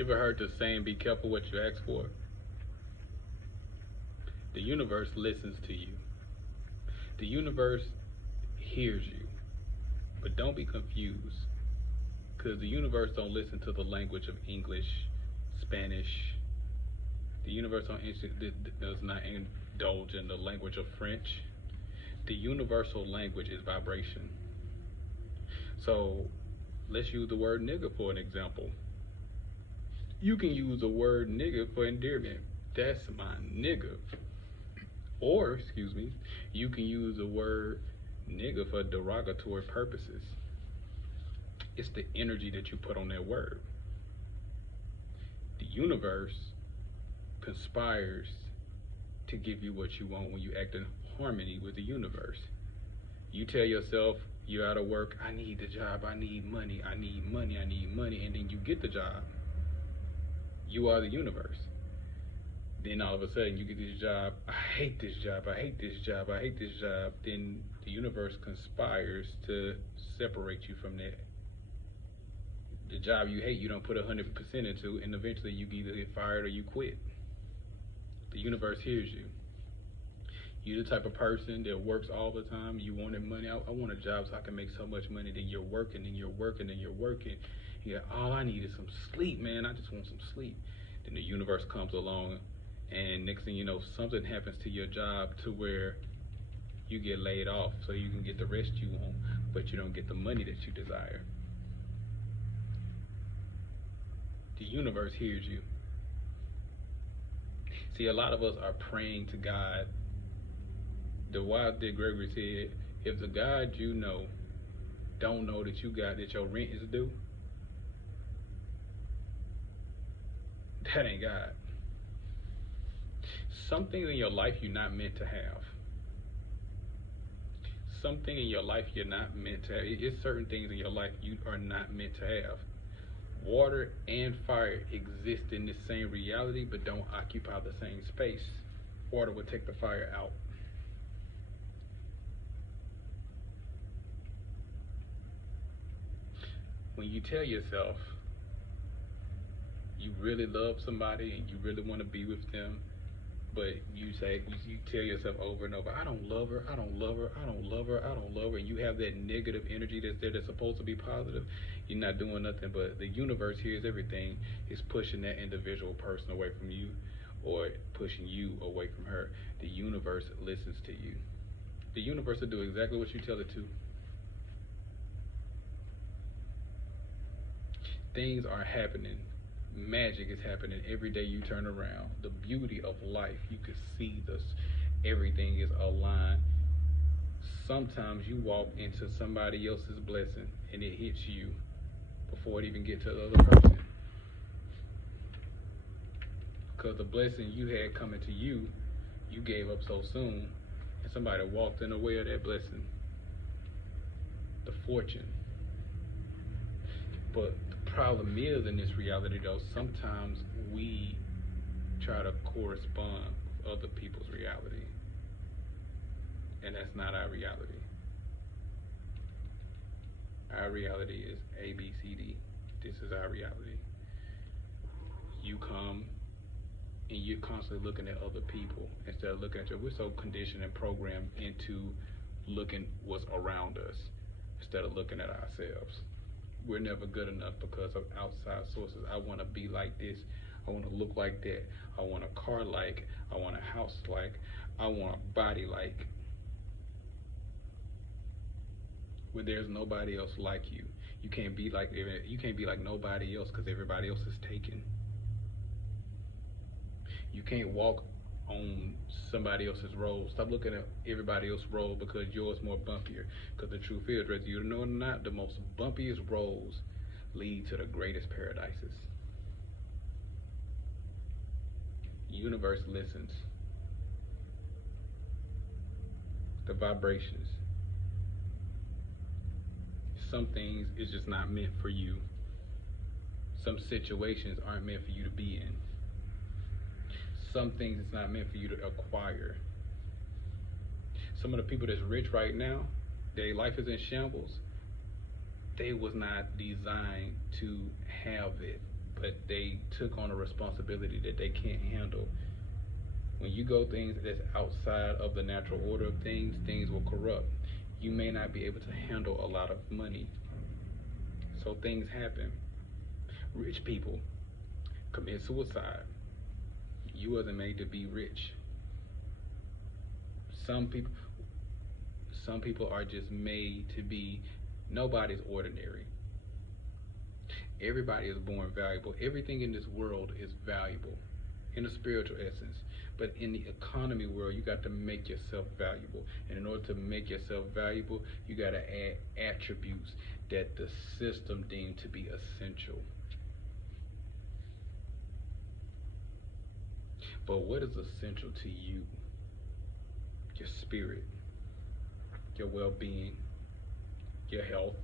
You ever heard the saying, be careful what you ask for? The universe listens to you. The universe hears you. But don't be confused, because the universe don't listen to the language of English, Spanish. The universe does not indulge in the language of French. The universal language is vibration. So let's use the word nigga for an example. You can use the word nigga for endearment. That's my nigga. Or, excuse me, you can use the word nigga for derogatory purposes. It's the energy that you put on that word. The universe conspires to give you what you want when you act in harmony with the universe. You tell yourself you're out of work, I need the job, I need money, I need money, I need money, and then you get the job. You are the universe. Then all of a sudden you get this job, I hate this job, I hate this job, I hate this job. Then the universe conspires to separate you from that. The job you hate, you don't put 100% into, and eventually you either get fired or you quit. The universe hears you. You're the type of person that works all the time. You wanted money. I want a job so I can make so much money. Then you're working, and you're working, and you're working. Yeah, all I need is some sleep, man. I just want some sleep. Then the universe comes along, and next thing you know, something happens to your job to where you get laid off so you can get the rest you want, but you don't get the money that you desire. The universe hears you. See, a lot of us are praying to God. The wise Dick Gregory said, if the God you know don't know that that your rent is due, that ain't God. Something in your life you're not meant to have. Something in your life you're not meant to have. It's certain things in your life you are not meant to have. Water and fire exist in the same reality but don't occupy the same space. Water will take the fire out. When you tell yourself you really love somebody and you really want to be with them, but you tell yourself over and over, I don't love her, I don't love her, I don't love her, I don't love her, and you have that negative energy that's there that's supposed to be positive, you're not doing nothing. But the universe hears everything. It's pushing that individual person away from you or pushing you away from her. The universe listens to you. The universe will do exactly what you tell it to. Things are happening. Magic is happening every day you turn around. The beauty of life, you can see this. Everything is aligned. Sometimes you walk into somebody else's blessing and it hits you before it even gets to the other person. Because the blessing you had coming to you, you gave up so soon, and somebody walked in the way of that blessing. The fortune. But the problem is, in this reality though, sometimes we try to correspond with other people's reality, and that's not our reality. Our reality is A, B, C, D. This is our reality. You come and you're constantly looking at other people instead of looking at you. We're so conditioned and programmed into looking what's around us instead of looking at ourselves. We're never good enough because of outside sources. I want to be like this. I want to look like that. I want a car like. I want a house like. I want a body like. Where there's nobody else like you. You can't be like nobody else because everybody else is taken. You can't walk on somebody else's road. Stop looking at everybody else's road because yours more bumpier. Because the truth is, whether you know it or not, the most bumpiest roads lead to the greatest paradises. Universe listens. The vibrations. Some things is just not meant for you. Some situations aren't meant for you to be in. Some things it's not meant for you to acquire. Some of the people that's rich right now, their life is in shambles. They was not designed to have it but they took on a responsibility that they can't handle. When you go things that's outside of the natural order of things, things will corrupt. You may not be able to handle a lot of money. So things happen. Rich people commit suicide. You wasn't made to be rich. Some people are just made to be, nobody's ordinary. Everybody is born valuable. Everything in this world is valuable in a spiritual essence. But in the economy world, you got to make yourself valuable. And in order to make yourself valuable, you got to add attributes that the system deemed to be essential. But what is essential to you? Your spirit, your well-being, your health,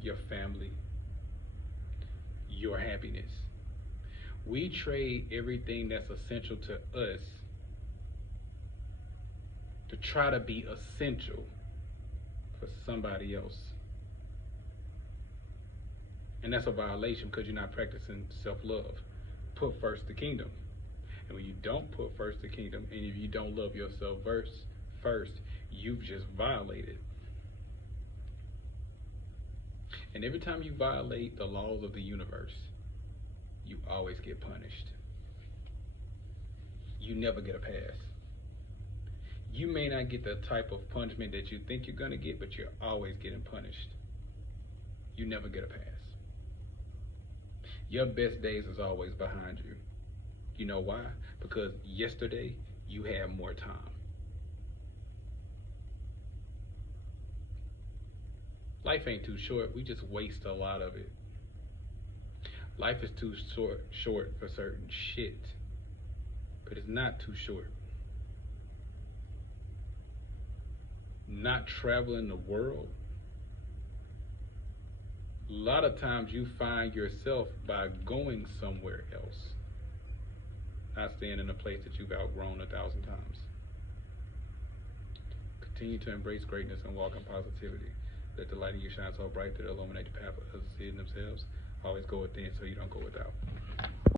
your family, your happiness. We trade everything that's essential to us to try to be essential for somebody else. And that's a violation because you're not practicing self-love. Put first the kingdom. And when you don't put first the kingdom, and if you don't love yourself first, you've just violated. And every time you violate the laws of the universe, you always get punished. You never get a pass. You may not get the type of punishment that you think you're gonna get, but you're always getting punished. You never get a pass. Your best days is always behind you. You know why? Because yesterday you had more time. Life ain't too short. We just waste a lot of it. Life is too short for certain shit, but it's not too short. Not traveling the world. A lot of times you find yourself by going somewhere else, not staying in a place that you've outgrown 1,000 times. Continue to embrace greatness and walk in positivity. Let the light in you shine so bright that it illuminate the path of others see in themselves. Always go within so you don't go without.